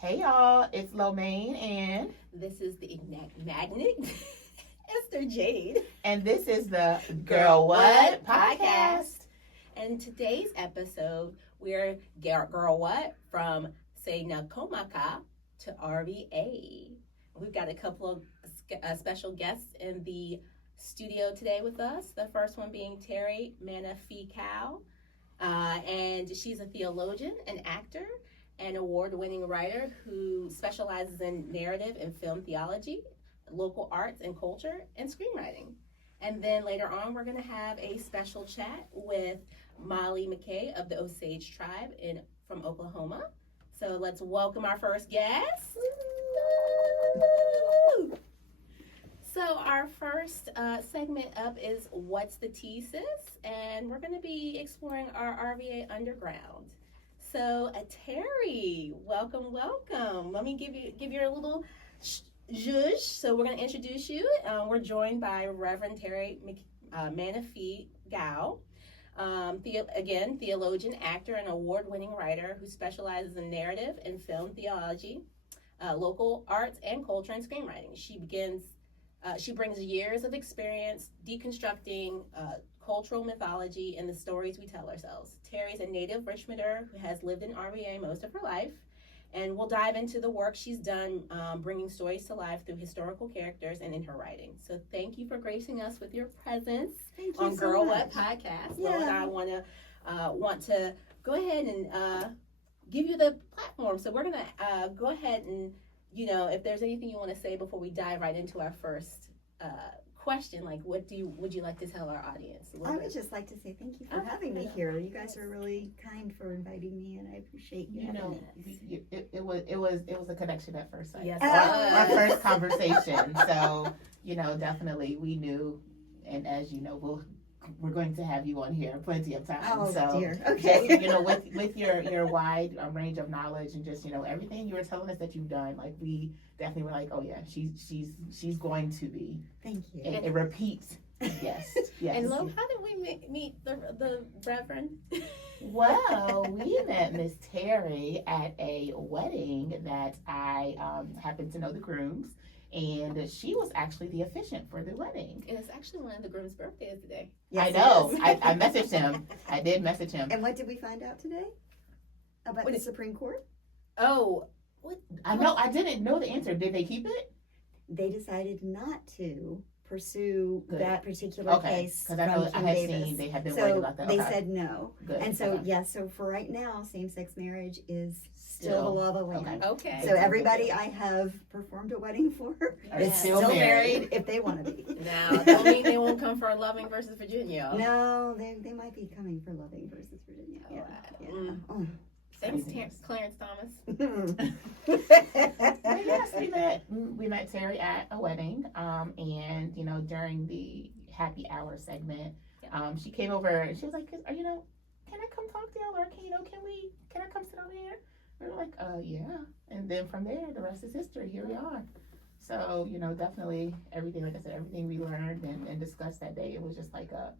Hey y'all, it's Lomaine and This is the Magnet, Esther Jade. And this is the Gurl What podcast. And today's episode, we're Gurl What from Tsenacommacah to RVA. We've got a couple of special guests in the studio today with us. The first one being Terry Menefee-Gau. And she's a theologian, an actor, an award-winning writer who specializes in narrative and film theology, local arts and culture, and screenwriting. And then later on, we're going to have a special chat with Molly McCay of the Osage tribe from Oklahoma. So let's welcome our first guest. Woo! So our first segment up is What's the Tea, Sis? And we're going to be exploring our RVA underground. So Terry, welcome. Let me give you a little zhuzh. So we're going to introduce you. We're joined by Reverend Terry Menefee-Gau. Again, theologian, actor, and award-winning writer who specializes in narrative and film theology, local arts and culture, and screenwriting. She brings years of experience deconstructing cultural mythology and the stories we tell ourselves. Terry's a native Richmonder who has lived in RVA most of her life, and we'll dive into the work she's done bringing stories to life through historical characters and in her writing. So thank you for gracing us with your presence on Gurl What podcast. Yeah. Well, and I want to go ahead and give you the platform. So we're going to go ahead and, if there's anything you want to say before we dive right into our first question, like would you like to tell our audience? I would just like to say thank you for having me here. You guys are really kind for inviting me, and I appreciate you. It was a connection at first sight. Yes, our first conversation. So definitely we knew, and as you know, we're going to have you on here plenty of times. Oh so dear. Okay. Just, with your wide range of knowledge and just everything you were telling us that you've done, like we definitely were like, oh yeah, she's going to be. Thank you. It repeats. Yes. And Lo, how did we meet the Reverend? Well, we met Miss Terry at a wedding that I happened to know the grooms, and she was actually the officiant for the wedding. And it's actually one of the groom's birthdays today. Yes, I know. it is. I messaged him. I did message him. And what did we find out today about the Supreme Court? Oh, what? I know. I didn't know the answer. Did they keep it? They decided not to pursue Good. that particular case because from I know King I had Davis. seen they had been So worried about that. they said no. Good. And so, Okay. so for right now, same-sex marriage is still the law of the land. Okay. So everybody I have performed a wedding for Are is still still married. married if they want to be. Now, don't mean they won't come for Loving versus Virginia. No, they might be coming for Loving versus Virginia. Oh, Yeah. wow. Oh. Thanks, Clarence Thomas. Yes, we met Terry at a wedding, and during the happy hour segment, she came over and she was like, can I come talk to y'all, or can I come sit on here? We were like, yeah. And then from there, the rest is history. Here we are. So Mm-hmm. definitely everything, like I said, everything we learned and discussed that day, it was just like a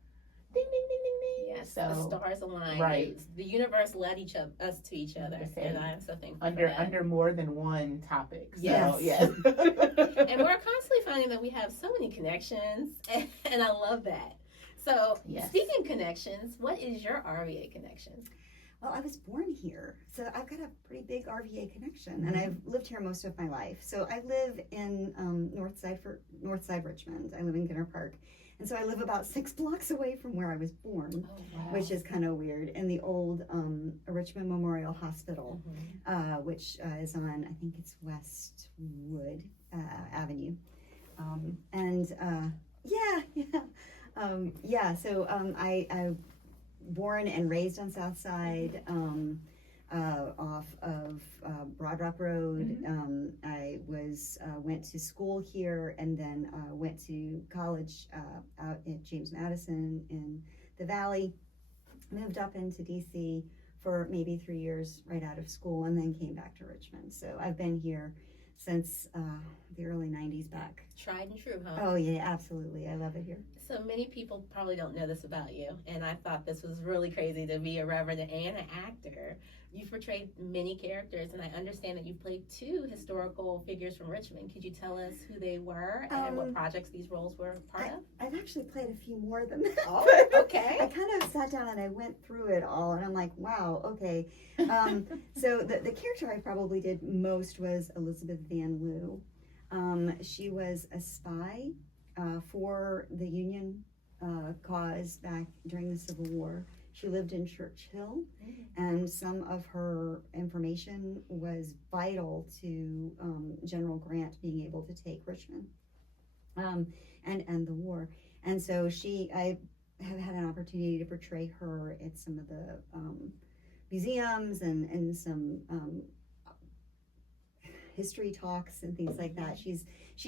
ding ding ding ding ding. Yes, So the stars aligned. right. The universe led us to each other, and I am so thankful for that. under more than one topic. So, Yes. yes. And we're constantly finding that we have so many connections, and I love that. So, Yes. Speaking of connections, what is your RVA connection? Well, I was born here, so I've got a pretty big RVA connection, and I've lived here most of my life. So I live in Northside Richmond. I live in Ginner Park, and so I live about 6 blocks away from where I was born, Oh, wow. which is kind of weird. In the old Richmond Memorial Hospital, which is on, I think it's Westwood Avenue, So I born and raised on South Side, off of Broad Rock Road. I went to school here, and then went to college out at James Madison in the Valley. Moved up into DC for maybe 3 years right out of school, and then came back to Richmond. So I've been here since the early 90s back. Tried and true, huh? Oh yeah, absolutely. I love it here. So many people probably don't know this about you, and I thought this was really crazy to be a reverend and an actor. You've portrayed many characters, and I understand that you've played 2 historical figures from Richmond. Could you tell us who they were and what projects these roles were part of? I've actually played a few more than that. Oh, but okay. I kind of sat down and I went through it all, and I'm like, wow, okay. So the character I probably did most was Elizabeth Van Loo. She was a spy for the Union cause back during the Civil War. She lived in Churchill, and some of her information was vital to General Grant being able to take Richmond and the war. And so I have had an opportunity to portray her at some of the museums and some history talks and things like that. She's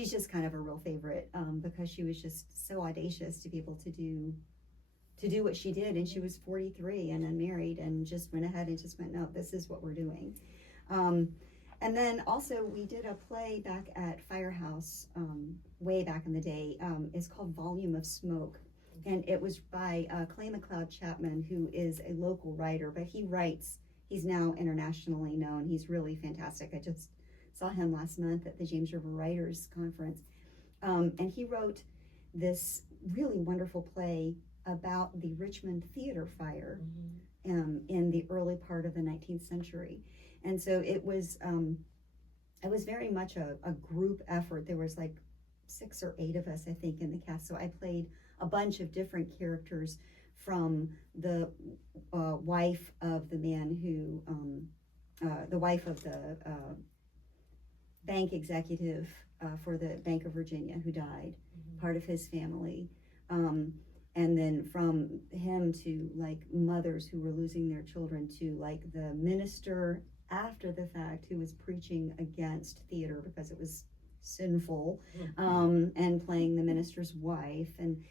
just kind of a real favorite because she was just so audacious to be able to do what she did, and she was 43 and unmarried and just went ahead and just went, no, this is what we're doing. And then also we did a play back at Firehouse way back in the day. It's called Volume of Smoke, and it was by Clay McLeod Chapman, who is a local writer, but he's now internationally known. He's really fantastic. I just saw him last month at the James River Writers Conference, and he wrote this really wonderful play about the Richmond theater fire in the early part of the 19th century. And so it was very much a group effort. There was like 6 or 8 of us, I think, in the cast. So I played a bunch of different characters, from the wife of the man who, the wife of the bank executive for the Bank of Virginia who died, part of his family. And then from him to like mothers who were losing their children, to like the minister after the fact who was preaching against theater because it was sinful, and playing the minister's wife. And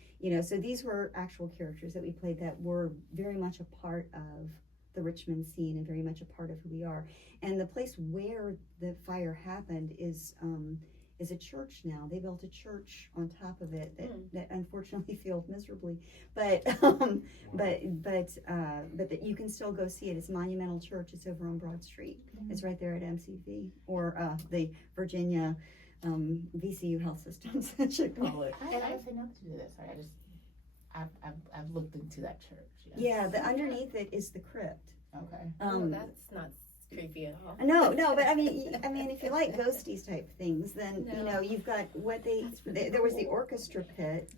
so these were actual characters that we played that were very much a part of the Richmond scene and very much a part of who we are. And the place where the fire happened is a church now. They built a church on top of it that unfortunately failed miserably, but that you can still go see it. It's a monumental church. It's over on Broad Street. It's right there at MCV, or the Virginia VCU Health Systems, I should call it. I say not to do this. Sorry, I've looked into that church. Yes. Yeah, the underneath it is the crypt. Okay. That's not creepy at all. No, but I mean, if you like ghosties type things, then you've got what there was the orchestra pit,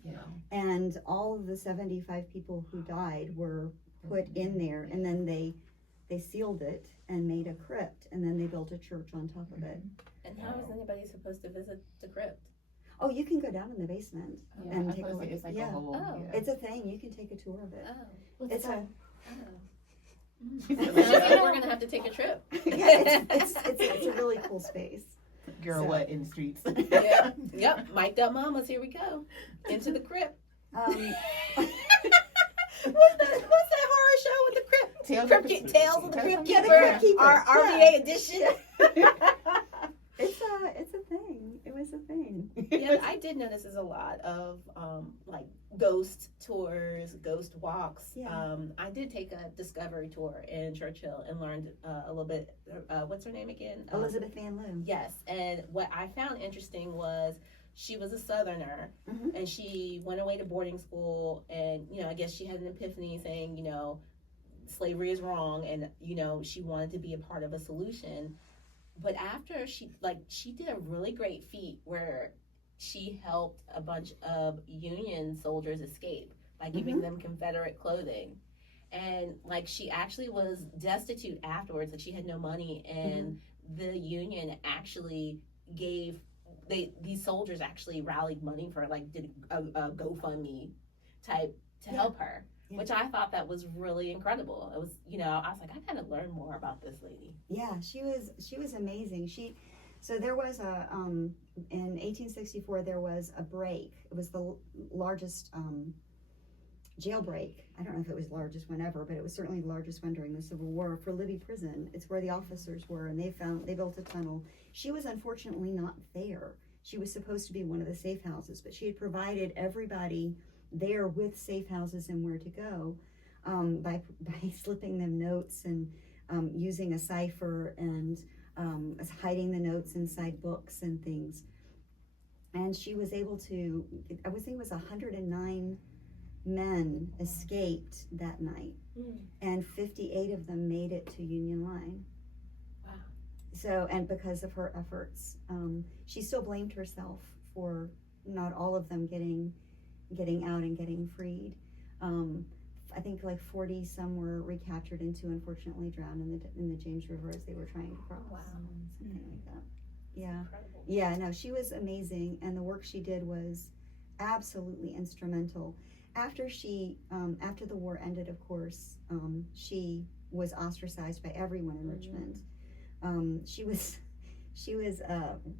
and all of the 75 people who died were put in there, and then they sealed it and made a crypt, and then they built a church on top of it. And how is anybody supposed to visit the crypt? Oh, you can go down in the basement and take a look. It's like a whole. It's a thing. You can take a tour of it. Oh, it's a. We're gonna have to take a trip. Yeah, it's a really cool space. Girl, what in the streets? Yep. Mic'd up mamas. Here we go. Into the crypt. What's that horror show with the crypt? Tales of the Crypt Keeper. Our RVA edition. It's a thing. It was a thing. Yeah, I did notice there's a lot of like ghost tours, ghost walks. Yeah. I did take a discovery tour in Churchill and learned a little bit. What's her name again? Elizabeth Van Loo. Yes, and what I found interesting was she was a Southerner, and she went away to boarding school, and I guess she had an epiphany saying, slavery is wrong, and she wanted to be a part of a solution. But after she did a really great feat where she helped a bunch of Union soldiers escape by giving them Confederate clothing. And she actually was destitute afterwards, that she had no money, and the Union actually gave these soldiers actually rallied money for did a GoFundMe type to help her. Yeah. Which I thought that was really incredible. It was, I was like, I gotta learn more about this lady. Yeah, she was amazing. So there was in 1864 there was a break. It was the largest jailbreak. I don't know if it was the largest one ever, but it was certainly the largest one during the Civil War for Libby Prison. It's where the officers were, and they built a tunnel. She was unfortunately not there. She was supposed to be one of the safe houses, but she had provided everybody there with safe houses and where to go by slipping them notes and using a cipher and hiding the notes inside books and things. And she was able to, I would think it was 109 men escaped that night, and 58 of them made it to Union Line. Wow. So, and because of her efforts, she still blamed herself for not all of them getting out and getting freed. I think like 40 some were recaptured and 2 unfortunately drowned in the James River as they were trying to cross. Wow. Something like that. Yeah. Incredible. Yeah, no, she was amazing, and the work she did was absolutely instrumental. After the war ended, of course, she was ostracized by everyone in Richmond. She was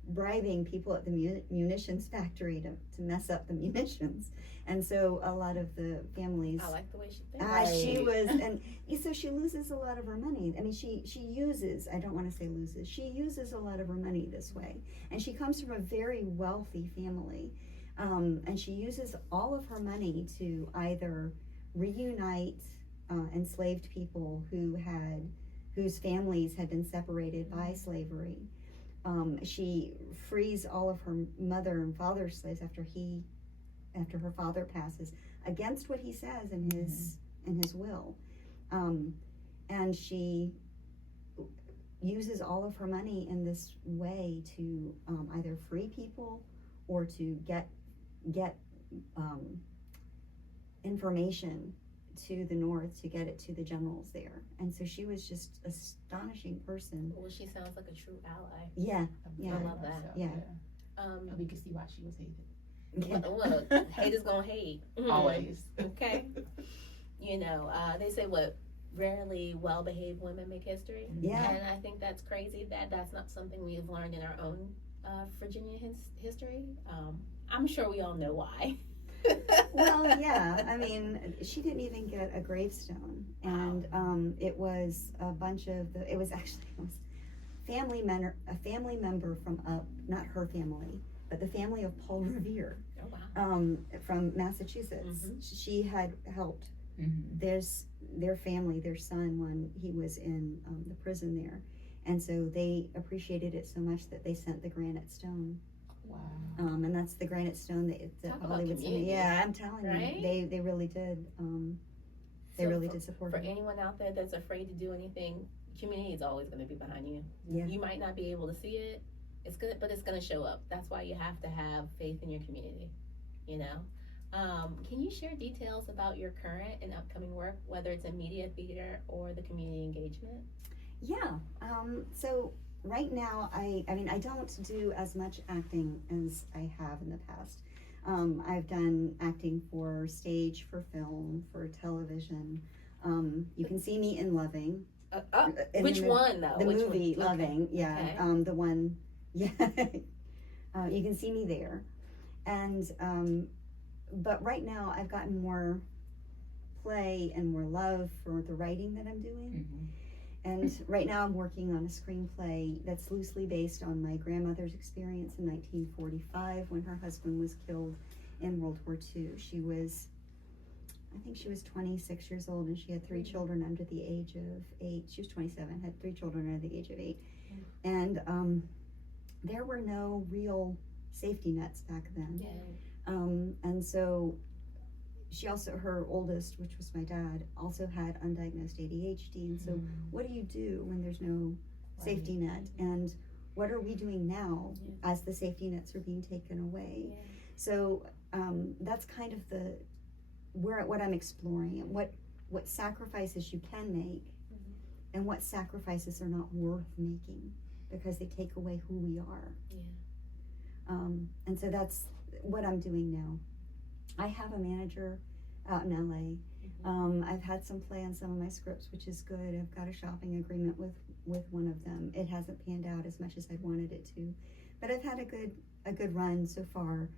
bribing people at the munitions factory to mess up the munitions, and so a lot of the families. I like the way she thinks. She was, and so she loses a lot of her money. I mean, she uses. I don't want to say loses. She uses a lot of her money this way, and she comes from a very wealthy family, and she uses all of her money to either reunite enslaved people whose families had been separated by slavery. She frees all of her mother and father's slaves after her father passes, against what he says in his will, and she uses all of her money in this way to either free people or to get information to the north, to get it to the generals there. And so she was just an astonishing person. Well, she sounds like a true ally. Yeah. I love that. Yeah. And we can see why she was hated. Look, haters gonna hate. Always. Okay. You know, they say rarely well-behaved women make history. Yeah. And I think that's crazy that that's not something we've learned in our own Virginia history. I'm sure we all know why. Well, yeah. I mean, she didn't even get a gravestone, and it was a bunch of it was a family member from not her family, but the family of Paul Revere. Oh, wow. From Massachusetts. She had helped their family, their son, when he was in the prison there, and so they appreciated it so much that they sent the granite stone. Wow. And that's the granite stone that Hollywood sent. Yeah, I'm telling you, they really did. They really did support for her. anyone out there that's afraid to do anything, community is always going to be behind you. Yeah. You might not be able to see it. It's good, but it's going to show up. That's why you have to have faith in your community. You know. Can you share details about your current and upcoming work, whether it's in media, theater, or the community engagement? Yeah. So right now, I mean, I don't do as much acting as I have in the past. I've done acting for stage, for film, for television. You can see me in Loving. Which one, though? The Which movie one? Loving, yeah. Okay. The one, yeah. You can see me there. And, but right now I've gotten more play and more love for the writing that I'm doing. And right now I'm working on a screenplay that's loosely based on my grandmother's experience in 1945 when her husband was killed in World War II. I think she was 26 years old, and she had 3 children under the age of 8. She was 27, had 3 children under the age of 8. And there were no real safety nets back then. Yeah. And so she also, her oldest, which was my dad, also had undiagnosed ADHD. And so what do you do when there's no safety net? And what are we doing now as the safety nets are being taken away? Yeah. So that's kind of what I'm exploring, and what sacrifices you can make and what sacrifices are not worth making because they take away who we are. Yeah. And so that's what I'm doing now. I have a manager out in LA. I've had some play on some of my scripts, which is good. I've got a shopping agreement with one of them. It hasn't panned out as much as I'd wanted it to, but I've had a good run so far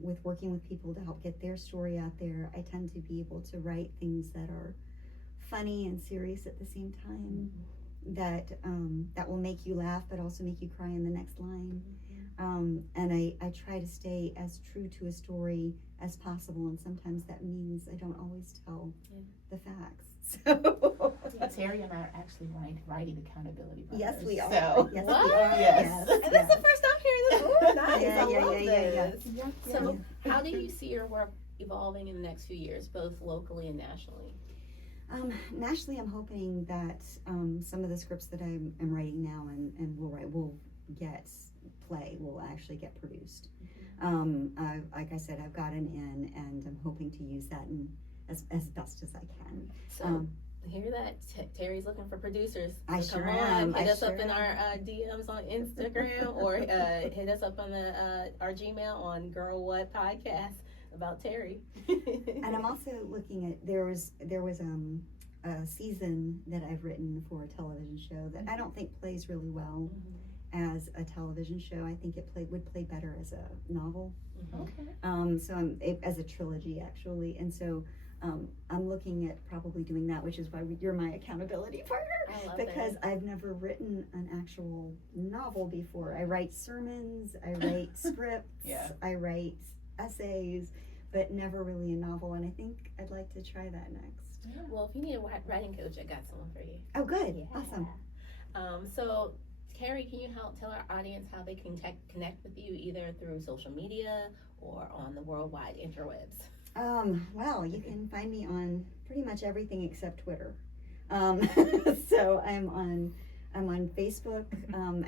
with working with people to help get their story out there. I tend to be able to write things that are funny and serious at the same time, that will make you laugh but also make you cry in the next line. And I try to stay as true to a story as possible, and sometimes that means I don't always tell the facts. So Terry and I are actually writing accountability partners. yes, we are. So, Yes, What? we are. Yes. And this is the first I'm hearing this. Ooh, nice. Yeah, I yeah, love yeah, yeah, this. Yep, So, yep. how do you see your work evolving in the next few years, both locally and nationally? Nationally, I'm hoping that some of the scripts that I'm writing now and will actually get produced. Like I said, I've got an in, and I'm hoping to use that as best as I can. So, hear that? Terry's looking for producers. I So sure come am. on, hit I us up sure in our am. DMs on Instagram or hit us up on our Gmail on Girl What Podcast about Terry. And I'm also looking at there was a season that I've written for a television show that I don't think plays really well as a television show. I think it would play better as a novel. Okay. So as a trilogy actually, and so I'm looking at probably doing that, which is why you're my accountability partner, I love because that. I've never written an actual novel before. I write sermons, I write scripts, Yeah. I write essays, but never really a novel, and I think I'd like to try that next. Well, if you need a writing coach, I got someone for you. Oh, good. Yeah. Awesome. So, Terry, can you tell our audience how they can connect with you either through social media or on the worldwide interwebs? Well, you can find me on pretty much everything except Twitter. So I'm on Facebook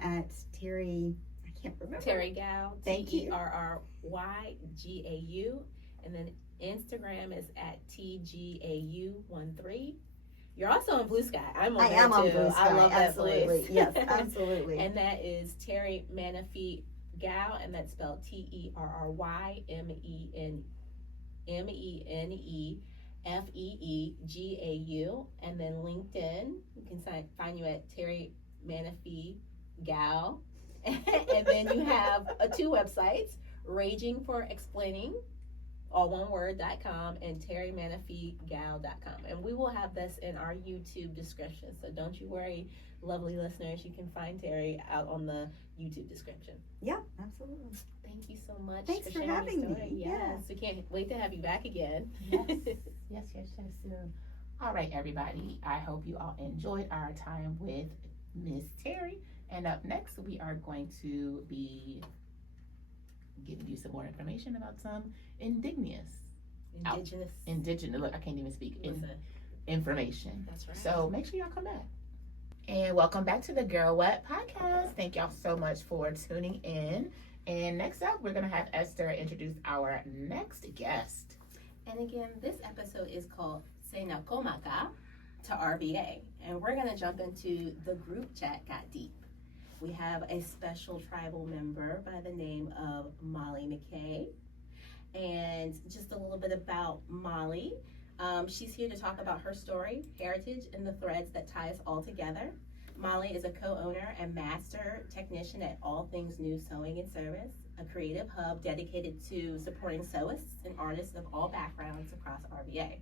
at Terry. I can't remember. Terry-Gau. Thank you. TerryGau, and then Instagram is at TGAU13. You're also on Blue Sky. I'm on I there am on too. Blue Sky. I love that Absolutely. place. Yes, absolutely. And that is Terry Menefee-Gau, and that's spelled TerryMenefeeGau. And then LinkedIn, you can find you at Terry Menefee-Gau. And then you have two websites, Raging for Explaining, all one word.com, and terrymenefeegau.com. And we will have this in our YouTube description, so don't you worry, lovely listeners, you can find Terry out on the YouTube description. Yeah, absolutely. Thank you so much. Thanks for sharing your having me. story. Yeah. Yes, we can't wait to have you back again. Yes, soon. All right, everybody. I hope you all enjoyed our time with Miss Terry. And up next, we are going to be giving you some more information about some Indigenous. Look, I can't even speak. Information. That's right. So make sure y'all come back. And welcome back to the Girl Whet podcast. Thank y'all so much for tuning in. And next up, we're going to have Esther introduce our next guest. And again, this episode is called Tsenacommacah to RVA. And we're going to jump into the group chat got deep. We have a special tribal member by the name of Molly McCay. And just a little bit about Molly. She's here to talk about her story, heritage, and the threads that tie us all together. Molly is a co-owner and master technician at All Things New Sewing and Service, a creative hub dedicated to supporting sewists and artists of all backgrounds across RVA.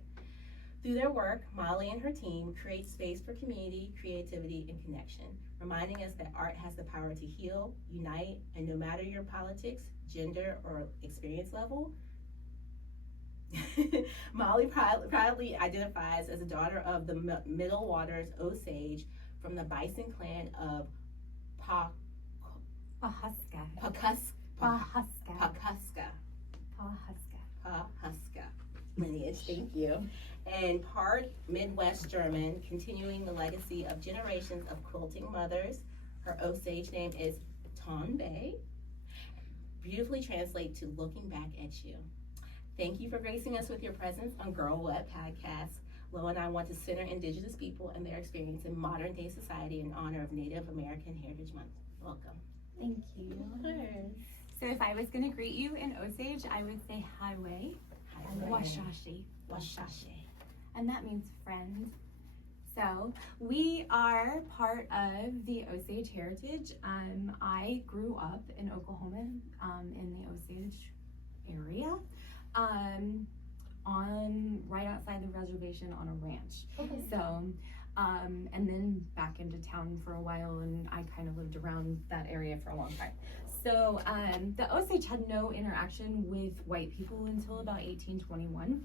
Through their work, Molly and her team create space for community, creativity, and connection, reminding us that art has the power to heal, unite, and no matter your politics, gender, or experience level, Molly proudly identifies as a daughter of the Middle Waters Osage from the Bison clan of Pawhuska lineage. Thank you. And part Midwest German, continuing the legacy of generations of quilting mothers. Her Osage name is Tonbay. Beautifully translate to looking back at you. Thank you for gracing us with your presence on Girl Whet Podcast. Lo and I want to center Indigenous people and their experience in modern day society in honor of Native American Heritage Month. Welcome. Thank you. So if I was going to greet you in Osage, I would say highway, washashi, and that means friend. So we are part of the Osage heritage. I grew up in Oklahoma, in the Osage area, on right outside the reservation on a ranch. Okay. So, and then back into town for a while, and I kind of lived around that area for a long time. So the Osage had no interaction with white people until about 1821.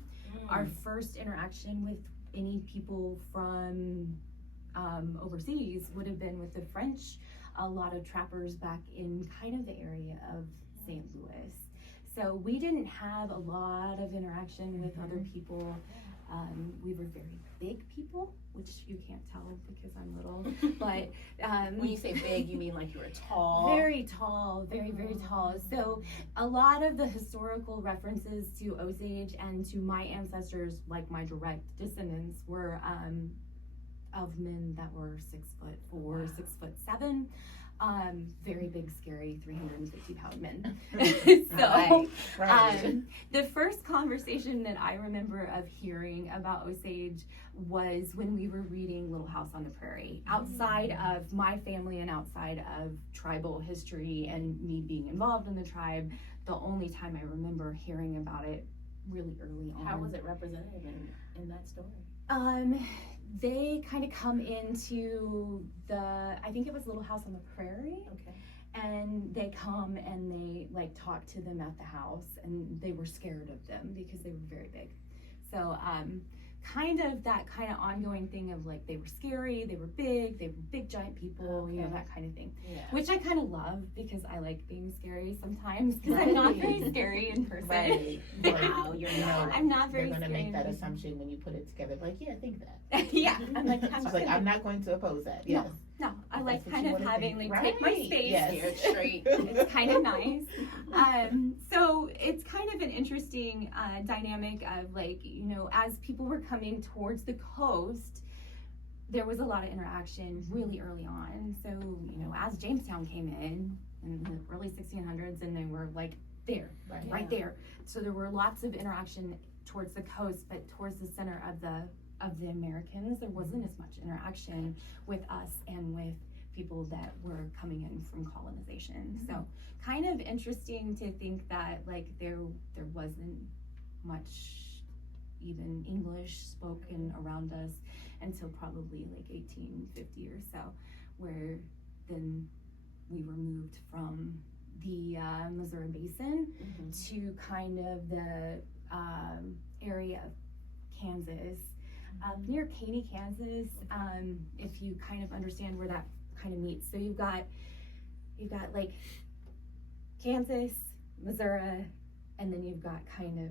Our first interaction with any people from overseas would have been with the French, a lot of trappers back in kind of the area of St. Louis. So we didn't have a lot of interaction with other people. We were very big people, which you can't tell because I'm little, but When you say big, you mean like you were tall? very tall, very, very tall. So a lot of the historical references to Osage and to my ancestors, like my direct descendants, were of men that were 6'4", 6'7", very big, scary, 350-pound men. So, Right. the first conversation that I remember of hearing about Osage was when we were reading Little House on the Prairie. Outside of my family and outside of tribal history and me being involved in the tribe, the only time I remember hearing about it really early on. How was it represented in that story? They kind of come into I think it was Little House on the Prairie. Okay. And they come and they like talk to them at the house, and they were scared of them because they were very big. So kind of that kind of ongoing thing of like they were scary, they were big giant people, you know, that kind of thing. Yeah. Which I kind of love because I like being scary sometimes because I'm not very scary in person. Right. Wow, you're not. I'm not very They're going to scary. make that assumption when you put it together. Like, yeah, think that. Yeah, I'm like, I was like, I'm not going to oppose that. Yes. No, I If like that's what kind you of wanna having think. like take my Right. space. Yes. Scared straight. It's kind of nice. So it's kind of an interesting dynamic of like, you know, as people were coming towards the coast, there was a lot of interaction really early on. So, you know, as Jamestown came in the early 1600s, and they were like there, right there. So there were lots of interaction towards the coast, but towards the center of the Americans, there wasn't as much interaction with us and with people that were coming in from colonization. So kind of interesting to think that like there wasn't much even English spoken around us until probably like 1850 or so, where then we were moved from the Missouri Basin to kind of the area of Kansas, near Katy, Kansas. If you kind of understand where that kind of meets, so you've got like Kansas, Missouri, and then you've got kind of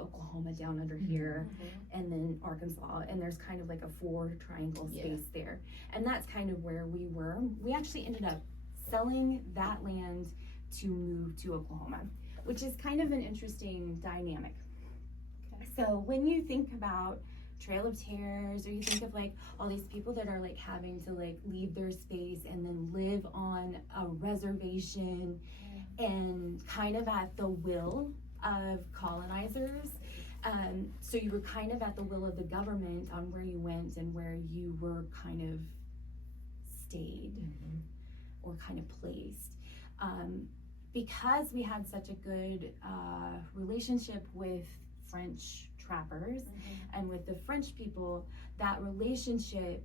Oklahoma down under here, and then Arkansas, and there's kind of like a 4 triangle space there, and that's kind of where we were. We actually ended up selling that land to move to Oklahoma, which is kind of an interesting dynamic. So when you think about Trail of Tears, or you think of like all these people that are like having to like leave their space and then live on a reservation and kind of at the will of colonizers, so you were kind of at the will of the government on where you went and where you were kind of stayed or kind of placed. Because we had such a good relationship with French trappers and with the French people, that relationship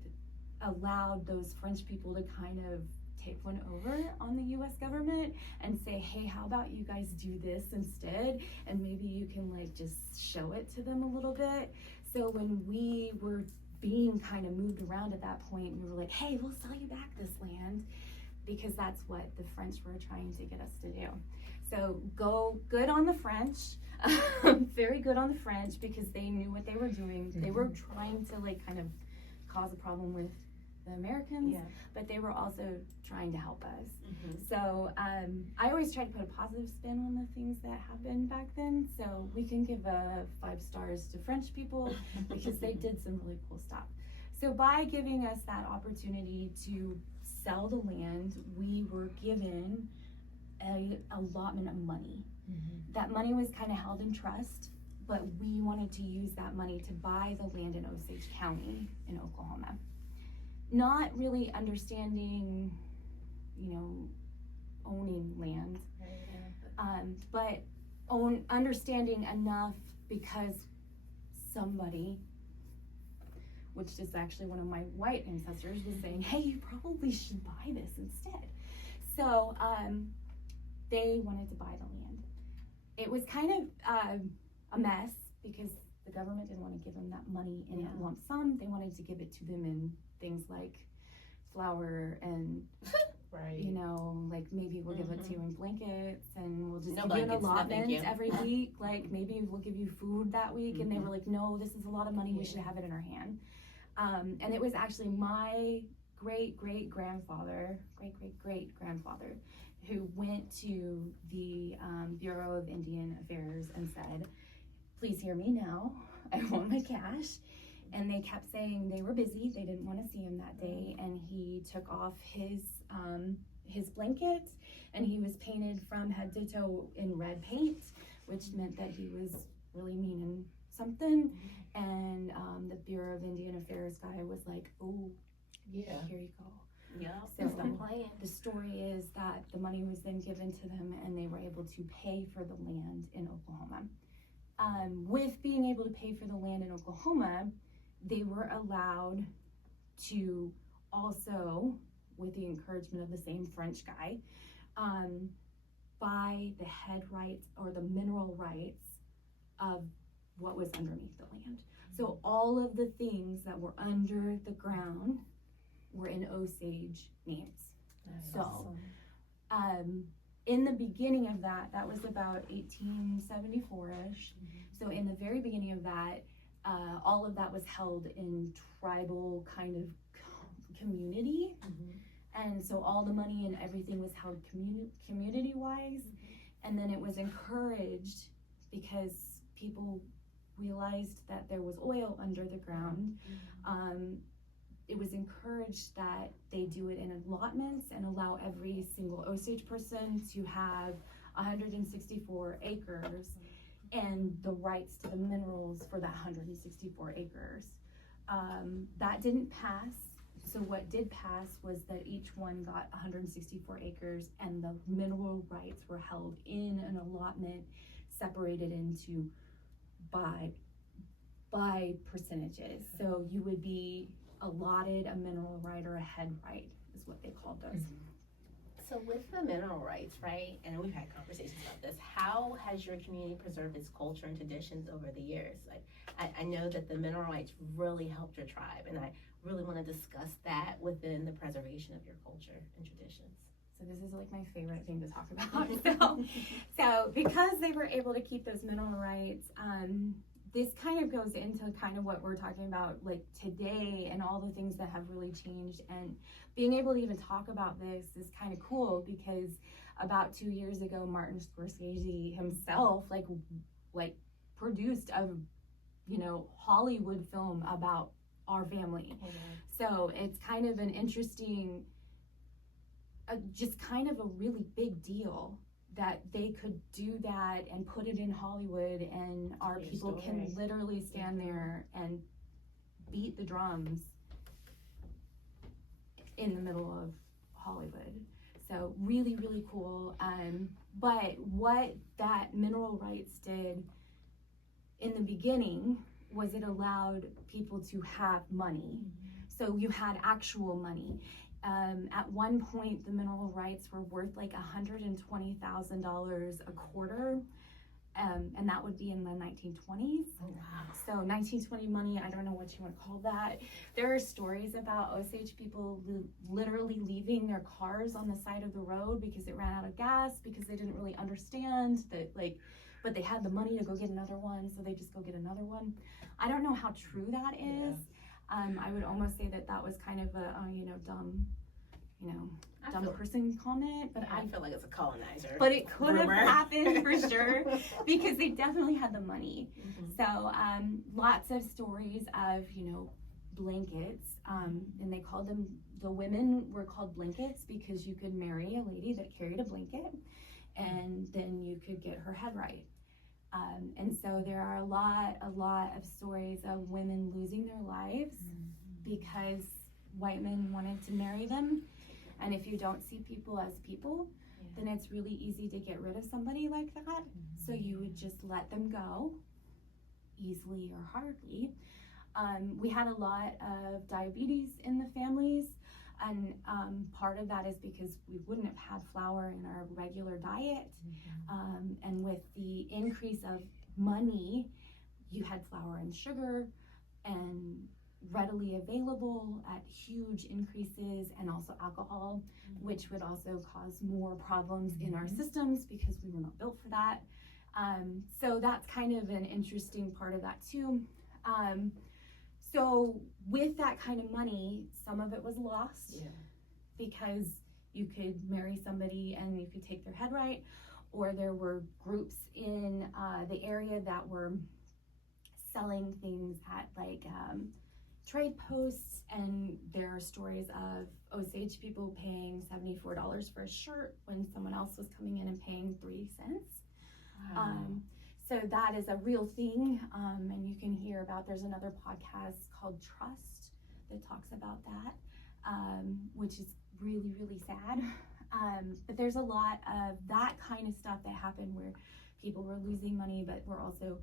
allowed those French people to kind of take one over on the US government and say, hey, how about you guys do this instead, and maybe you can like just show it to them a little bit. So when we were being kind of moved around at that point, we were like, hey, we'll sell you back this land, because that's what the French were trying to get us to do. So go good on the French, very good on the French, because they knew what they were doing. They were trying to like kind of cause a problem with the Americans, but they were also trying to help us. So I always try to put a positive spin on the things that happened back then. So we can give 5 stars to French people because they did some really cool stuff. So by giving us that opportunity to sell the land, we were given a allotment of money. That money was kind of held in trust, but we wanted to use that money to buy the land in Osage County in Oklahoma. Not really understanding, you know, owning land, but understanding enough because somebody, which is actually one of my white ancestors, was saying, hey, you probably should buy this instead. So they wanted to buy the land. It was kind of a mess because the government didn't want to give them that money in Yeah. a lump sum. They wanted to give it to them in things like flour and, Right. you know, like maybe we'll give it to you in blankets and we'll just No give you an blankets, no, thank allotment you. every week. Like maybe we'll give you food that week. And they were like, no, this is a lot of money. We should have it in our hand. And it was actually my great-great-grandfather who went to the Bureau of Indian Affairs and said, please hear me now, I want my cash. And they kept saying they were busy, they didn't want to see him that day, and he took off his blanket, and he was painted from head to toe in red paint, which meant that he was really meaning something. And the Bureau of Indian Affairs guy was like, oh, Yeah. here you go. Yeah. So the story is that the money was then given to them and they were able to pay for the land in Oklahoma. With being able to pay for the land in Oklahoma, they were allowed to also, with the encouragement of the same French guy, buy the head rights or the mineral rights of what was underneath the land. So all of the things that were under the ground were in Osage names. Nice. So, in the beginning of that was about 1874-ish. So in the very beginning of that, all of that was held in tribal kind of community. And so all the money and everything was held community-wise. And then it was encouraged because people realized that there was oil under the ground. It was encouraged that they do it in allotments and allow every single Osage person to have 164 acres and the rights to the minerals for that 164 acres. That didn't pass. So what did pass was that each one got 164 acres and the mineral rights were held in an allotment separated into by percentages. So you would be allotted a mineral right or a head right is what they called those. So with the mineral rights, right, and we've had conversations about this, how has your community preserved its culture and traditions over the years? Like, I know that the mineral rights really helped your tribe, and I really want to discuss that within the preservation of your culture and traditions. So this is like my favorite thing to talk about. So because they were able to keep those mineral rights, this kind of goes into kind of what we're talking about like today and all the things that have really changed. And being able to even talk about this is kind of cool because about 2 years ago, Martin Scorsese himself like produced a, you know, Hollywood film about our family. So it's kind of an interesting, just kind of a really big deal that they could do that and put it in Hollywood, and our people can literally stand there and beat the drums in the middle of Hollywood. So really, really cool. But what that mineral rights did in the beginning was it allowed people to have money. So you had actual money. At one point, the mineral rights were worth like $120,000 a quarter, and that would be in the 1920s. Oh, wow. So 1920 money, I don't know what you want to call that. There are stories about Osage people literally leaving their cars on the side of the road because it ran out of gas, because they didn't really understand that, like, but they had the money to go get another one, so they just go get another one. I don't know how true that is. I would almost say that was kind of a, dumb person comment, but I feel like it's a colonizer. But it could have rumor. happened for sure because they definitely had the money. So lots of stories of, blankets, and they called them, the women were called blankets because you could marry a lady that carried a blanket and then you could get her head right. And so there are a lot of stories of women losing their lives because white men wanted to marry them. And if you don't see people as people, then it's really easy to get rid of somebody like that. So you would just let them go, easily or hardly. We had a lot of diabetes in the families, and part of that is because we wouldn't have had flour in our regular diet. And with the increase of money, you had flour and sugar and readily available at huge increases, and also alcohol, which would also cause more problems in our systems because we were not built for that. So that's kind of an interesting part of that too. So with that kind of money, some of it was lost because you could marry somebody and you could take their head right, or there were groups in the area that were selling things at like trade posts, and there are stories of Osage people paying $74 for a shirt when someone else was coming in and paying 3 cents. So that is a real thing, and you can hear about, there's another podcast called Trust that talks about that, which is really, really sad. But there's a lot of that kind of stuff that happened where people were losing money, but were also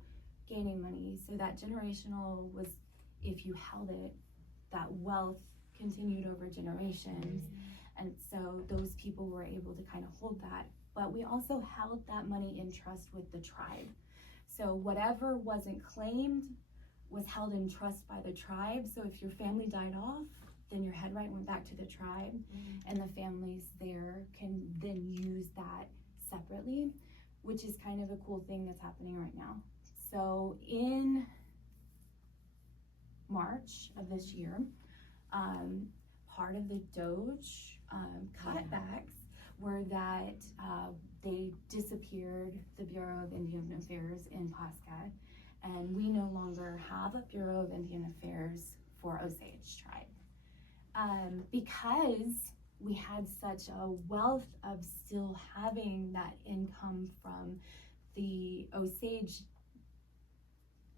gaining money. So that generational was, if you held it, that wealth continued over generations. And so those people were able to kind of hold that. But we also held that money in trust with the tribe. So whatever wasn't claimed was held in trust by the tribe. So if your family died off, then your head right went back to the tribe, and the families there can then use that separately, which is kind of a cool thing that's happening right now. So in March of this year, part of the Doge cutbacks were that they disappeared the Bureau of Indian Affairs in Pasca, and we no longer have a Bureau of Indian Affairs for Osage tribe. Because we had such a wealth of still having that income from the Osage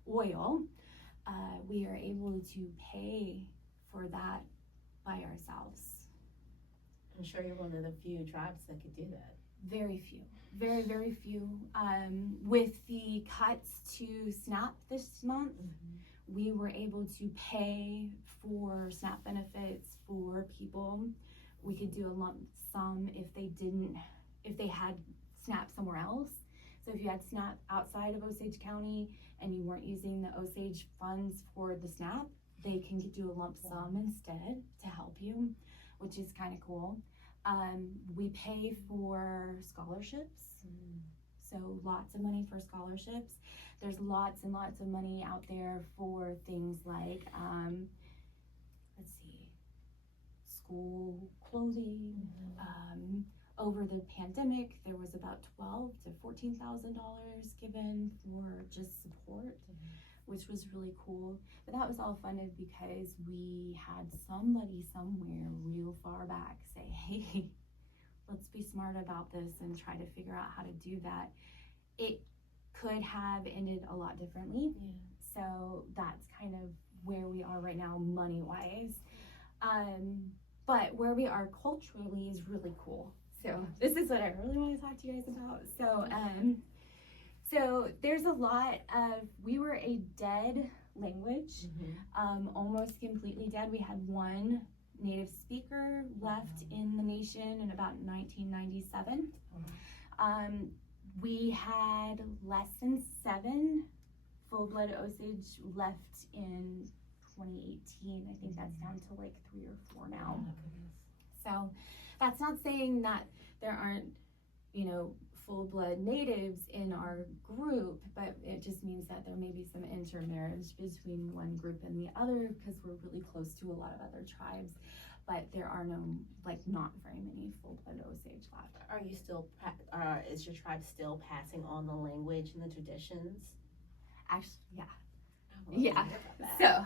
oil, we are able to pay for that by ourselves. I'm sure you're one of the few tribes that could do that. Very few, very, very few. With the cuts to SNAP this month, we were able to pay for SNAP benefits for people. We could do a lump sum if they had SNAP somewhere else. So if you had SNAP outside of Osage County and you weren't using the Osage funds for the SNAP, they can do a lump sum instead to help you, which is kind of cool. We pay for scholarships, so lots of money for scholarships. There's lots and lots of money out there for things like, school clothing. Over the pandemic, there was about $12,000 to $14,000 given for just support, which was really cool. But that was all funded because we had somebody somewhere real far back say, hey, let's be smart about this and try to figure out how to do that. It could have ended a lot differently. So that's kind of where we are right now money-wise. But where we are culturally is really cool. So this is what I really want to talk to you guys about. So there's a lot of, we were a dead language, almost completely dead. We had one native speaker left in the nation in about 1997. We had less than 7 full-blood Osage left in 2018. I think that's down to like 3 or 4 now. So that's not saying that there aren't, full-blood natives in our group, but it just means that there may be some intermarriage between one group and the other because we're really close to a lot of other tribes, but there are not very many full-blood Osage left. Are you still, is your tribe still passing on the language and the traditions? Actually, yeah. Oh, Yeah.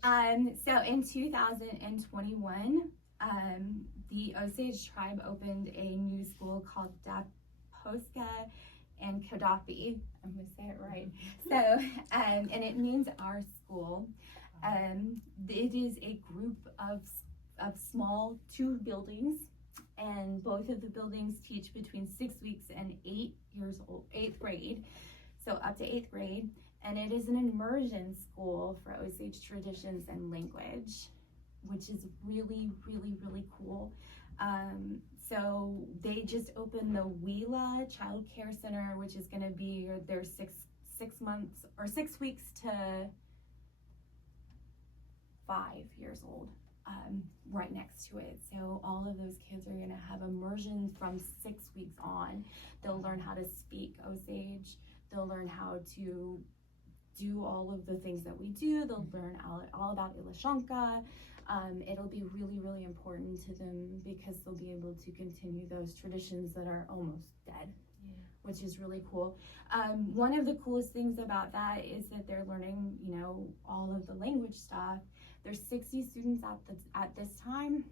Oh So in 2021, the Osage tribe opened a new school called Dassit and Kadapi. I'm gonna say it right. So, and it means our school. It is a group of small 2 buildings, and both of the buildings teach between 6 weeks and 8 years old, 8th grade. So up to 8th grade. And it is an immersion school for Osage traditions and language, which is really, really, really cool. So they just opened the Wheela Child Care Center, which is going to be their sixth 6 months or 6 weeks to 5 years old, right next to it. So all of those kids are gonna have immersion from 6 weeks on. They'll learn how to speak Osage. They'll learn how to do all of the things that we do. They'll learn all about Ilashanka. It'll be really, really important to them because they'll be able to continue those traditions that are almost dead, which is really cool. One of the coolest things about that is that they're learning, you know, all of the language stuff. There's 60 students at this time.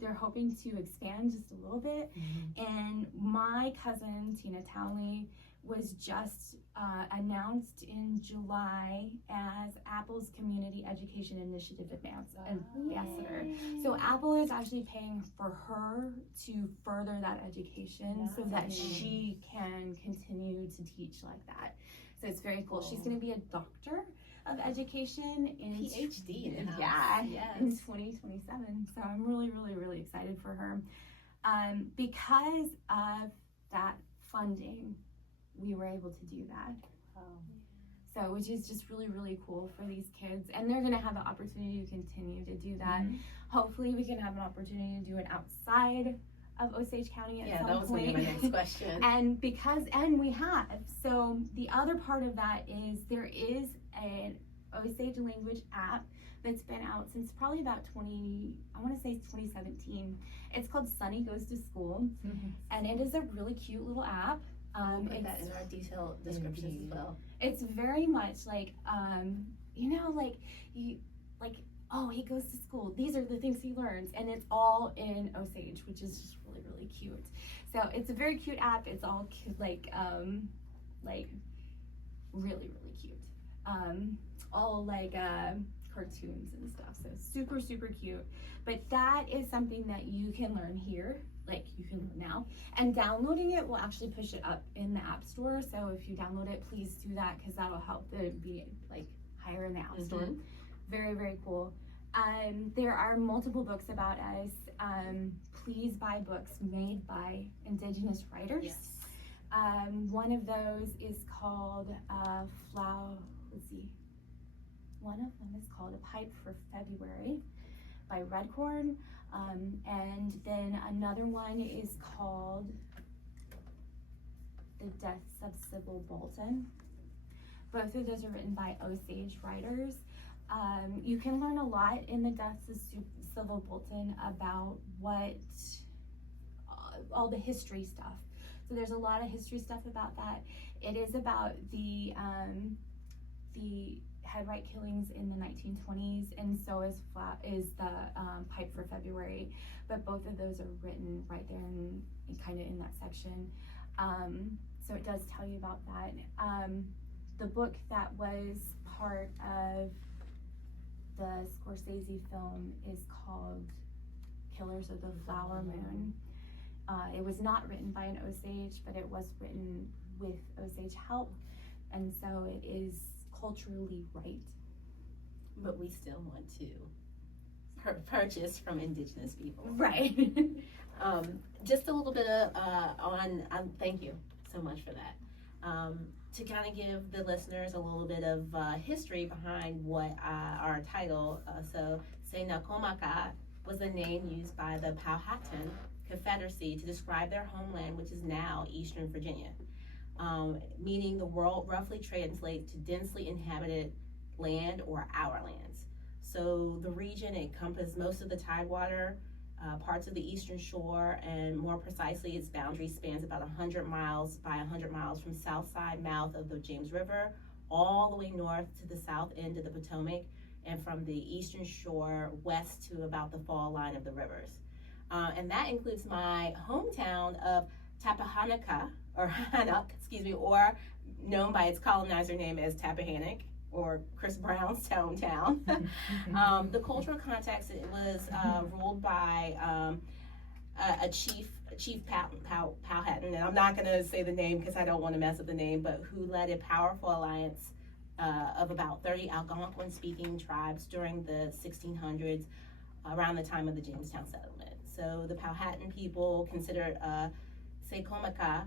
They're hoping to expand just a little bit. And my cousin, Tina Townley, was just announced in July as Apple's Community Education Initiative Ambassador. So Apple is actually paying for her to further that education so that she can continue to teach like that. So it's very cool. She's going to be a doctor of education in PhD in in 2027. So I'm really, really, really excited for her. Because of that funding, we were able to do that. So, which is just really, really cool for these kids. And they're going to have the opportunity to continue to do that. Hopefully we can have an opportunity to do it outside of Osage County at some that was point. gonna be my next question. and we have. So the other part of that is there is an Osage language app that's been out since probably about 2017. It's called Sunny Goes to School. And it is a really cute little app. We'll put that in our detailed descriptions as well. It's very much like, you know, oh, he goes to school. These are the things he learns. And it's all in Osage, which is just really, really cute. So it's a very cute app. It's all cute, really, really cute. All cartoons and stuff. So super, super cute. But that is something that you can learn here. You can learn now. And downloading it will actually push it up in the App Store. So if you download it, please do that because that'll help it be higher in the App Store. Very, very cool. There are multiple books about us. Please buy books made by Indigenous writers. Yes. One of those is called one of them is called A Pipe for February by Redcorn. And then another one is called The Deaths of Sybil Bolton. Both of those are written by Osage writers. You can learn a lot in The Deaths of Sybil Bolton about all the history stuff. So there's a lot of history stuff about that. It is about the Headright killings in the 1920s, and so is the Pipe for February. But both of those are written right there in kind of in that section. So it does tell you about that. The book that was part of the Scorsese film is called Killers of the Flower Moon. It was not written by an Osage, but it was written with Osage help, and so it is culturally right. But we still want to purchase from Indigenous people. Right. Just a little bit of thank you so much for that. To kind of give the listeners a little bit of history behind what our title, so Tsenacommacah was the name used by the Powhatan Confederacy to describe their homeland, which is now Eastern Virginia. Meaning the world roughly translates to densely inhabited land or our lands. So the region encompasses most of the tidewater, parts of the eastern shore, and more precisely, its boundary spans about 100 miles by 100 miles from south side mouth of the James River all the way north to the south end of the Potomac, and from the eastern shore west to about the fall line of the rivers. And that includes my hometown of Tsenacommacah, or known by its colonizer name as Tappahannock, or Chris Brown's hometown. The cultural context, it was ruled by a chief Powhatan, and I'm not going to say the name because I don't want to mess up the name, but who led a powerful alliance of about 30 Algonquin-speaking tribes during the 1600s, around the time of the Jamestown settlement. So the Powhatan people considered Tsenacommacah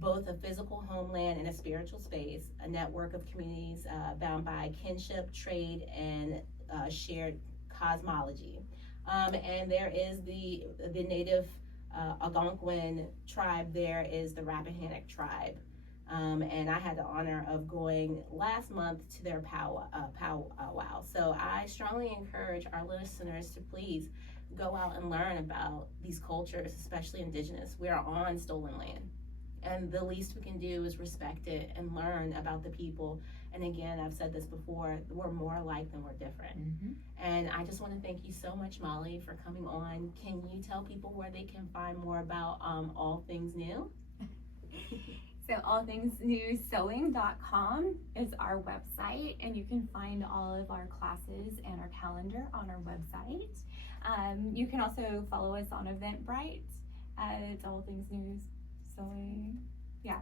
both a physical homeland and a spiritual space, a network of communities bound by kinship, trade, and shared cosmology. And there is the native Algonquin tribe. There is the Rappahannock tribe. And I had the honor of going last month to their powwow. So I strongly encourage our listeners to please go out and learn about these cultures, especially Indigenous. We are on stolen land, and the least we can do is respect it and learn about the people. And again, I've said this before, we're more alike than we're different. Mm-hmm. And I just want to thank you so much, Molly, for coming on. Can you tell people where they can find more about All Things New? So allthingsnewsewing.com is our website, and you can find all of our classes and our calendar on our website. You can also follow us on Eventbrite. It's All Things News Sewing. Yeah.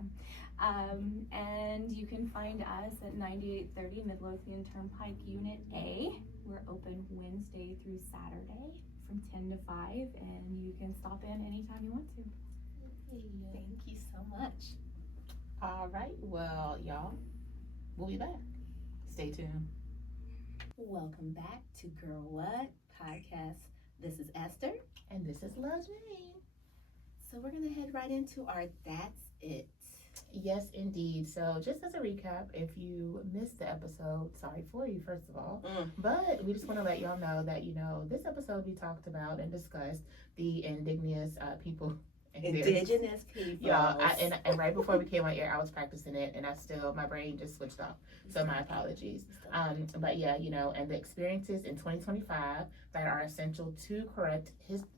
And you can find us at 9830 Midlothian Turnpike Unit A. We're open Wednesday through Saturday from 10 to 5, and you can stop in anytime you want to. Thank you so much. All right, well, y'all, we'll be back. Stay tuned. Welcome back to Gurl, Whet podcast. This is Esther. And this is Lajane. So we're going to head right into our That's It. Yes, indeed. So just as a recap, if you missed the episode, sorry for you, first of all. But we just want to let y'all know that, this episode we talked about and discussed the indigenous people. Indigenous people. Yeah, and right before we came on air, I was practicing it, and my brain just switched off. So my apologies. But yeah, and the experiences in 2025 that are essential to correct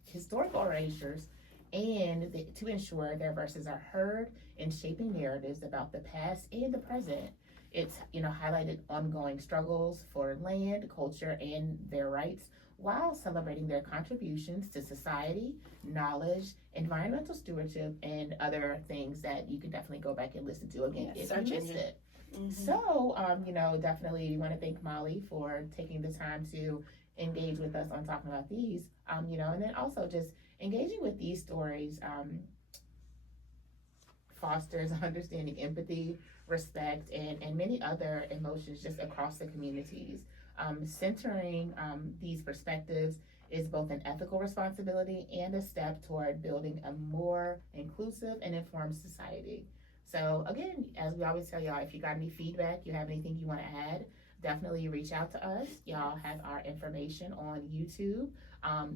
historical erasures and to ensure their voices are heard in shaping narratives about the past and the present. It's, highlighted ongoing struggles for land, culture, and their rights, while celebrating their contributions to society, knowledge, environmental stewardship, and other things that you can definitely go back and listen to again if you missed it. Mm-hmm. So, definitely we want to thank Molly for taking the time to engage with us on talking about these, and then also just engaging with these stories fosters understanding, empathy, respect, and many other emotions just across the communities. Centering these perspectives is both an ethical responsibility and a step toward building a more inclusive and informed society. So again, as we always tell y'all, if you got any feedback, you have anything you want to add, definitely reach out to us. Y'all have our information on YouTube.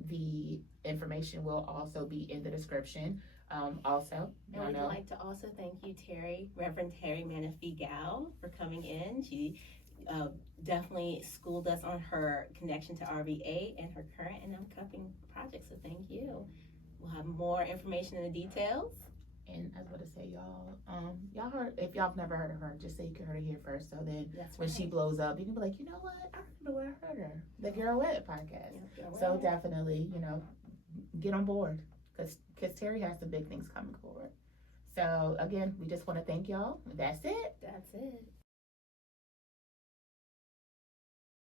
The information will also be in the description. And we'd like to also thank you, Reverend Terry Menefee-Gau, for coming in. She definitely schooled us on her connection to RVA and her current and upcoming projects, so thank you. We'll have more information in the details. And I was about to say, y'all heard, if y'all have never heard of her, just say you heard it here first, so then when she blows up, you can be like, you know what, I remember where I heard her, the Gurl Whet podcast. So definitely, get on board, because Terry has some big things coming forward. So again, we just want to thank y'all. That's it. That's it.